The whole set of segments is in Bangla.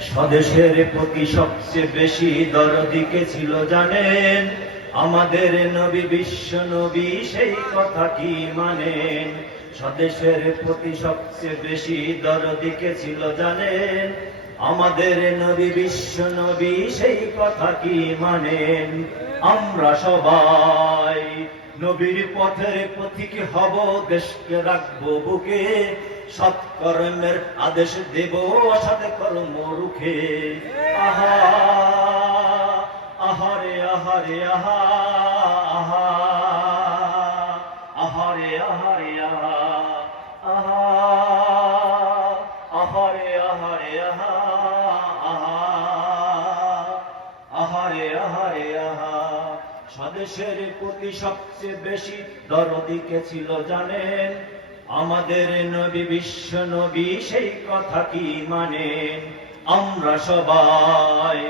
স্বদেশের প্রতি সবচেয়ে বেশি দরদিকে ছিল জানেন? আমাদের নবী বিশ্ব নবী সেই কথা কি মানেন? স্বদেশের প্রতি সবচেয়ে বেশি দরদিকে ছিল জানেন? আমাদের নবী বিশ্ব নবী সেই কথা কি মানেন? আমরা সবাই নবীর পথের পথিক হব, দেশকে রাখব বুকে। সৎকর্মের আদেশ দেব সাথে কর্ম রুখে। আহা আহারে আহারে আহা আহা আহারে আহারে আহা আহা। স্বদেশের প্রতি সবচেয়ে বেশি দরদিকে ছিল জানেন? আমাদের নবী বিশ্ব নবী সেই কথা কি মানেন? আমরা সবাই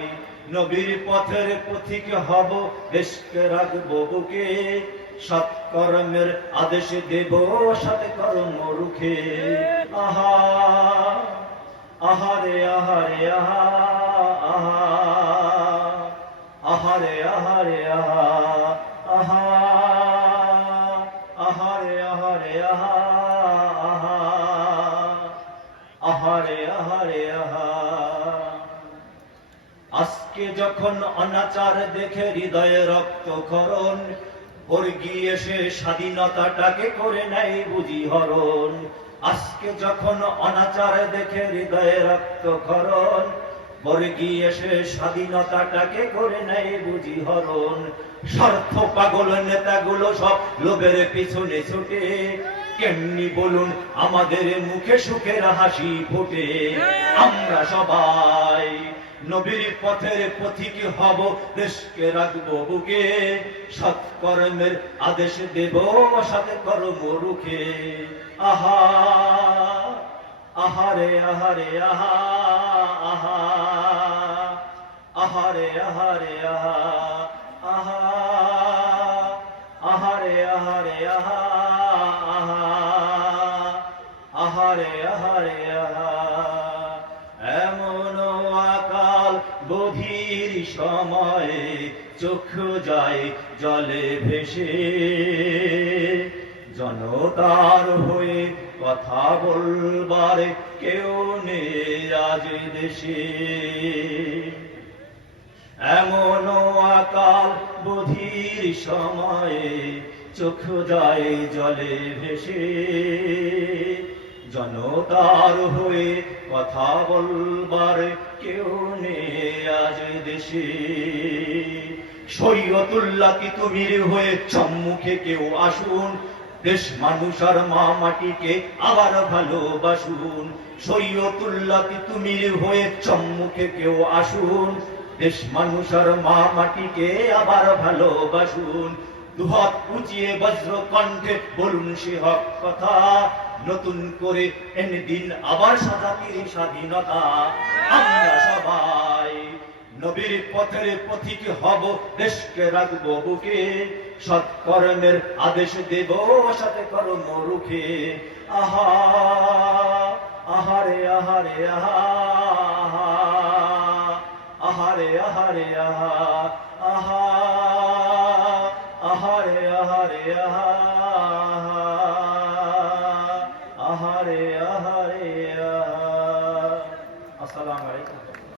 নবীর পথের পথিক হব, দেশকে রাখব বুকে। সৎকর্মের আদেশ দেব সৎ কর্ম রুখে। আহা, আহারে আহারে আহা আহা। আজকে যখন অনাচার দেখে হৃদয়ে রক্তক্ষরণ ওর গিয়ে সে স্বাধীনতাটাকে করে নেয় বুঝি হরণ। আজকে যখন অনাচার দেখে হৃদয়ে রক্তক্ষরণ ওর গিয়ে সে স্বাধীনতাটাকে করে বুঝি হরণ। স্বার্থ পাগল নেতাগুলো সব লোভের পিছনে ছুটে কেমনি বলুন, আমাদের মুখে সুখের হাসি ফোটে। আমরা সবাই নবীর পথের পথিক হব দেশকে রাখব বুকে। সৎকর্মের আদেশ দেব সৎ কর্ম রুখে। আহা আহারে আহারে আহা আহা আহারে আহারে আহা আহা আহারে আহারে আহা আহা। আহারে আহারে এমন আকাল বধির সময়ে চোখ যায় জলে ভেসে। জনতার হয়ে কথা বলবার কেউ নেই দেশে। এমন আকাল বধির সময়ে চোখ যায় জলে ভেসে। জনতার হয়ে কথা বলবার কেউ নেই আজ দেশে। শরীয়তুল্লাহ তিতুমির হয়ে সম্মুখে কেউ আসুন? দেশ মানুষ আর মা মাটিকে আবার ভালোবাসুন। শরীয়তুল্লাহ তিতুমির হয়ে সম্মুখে কেউ আসুন? দেশ মানুষ আর মা মাটিকে আবার ভালোবাসুন। দুহাত উঁচিয়ে বজ্র কণ্ঠে বলুন সে হক কথা। নতুন করে এনে দিন আবার সাজাতির স্বাধীনতা। আমরা সবাই নবীর পথের পথিক হব, দেশকে রাখব বুকে। সৎকর্মের আদেশ দেব সাথে কর্ম রুখে। আহা, আহারে আহারে, আহা আহা আহারে আহারে আহা আহা।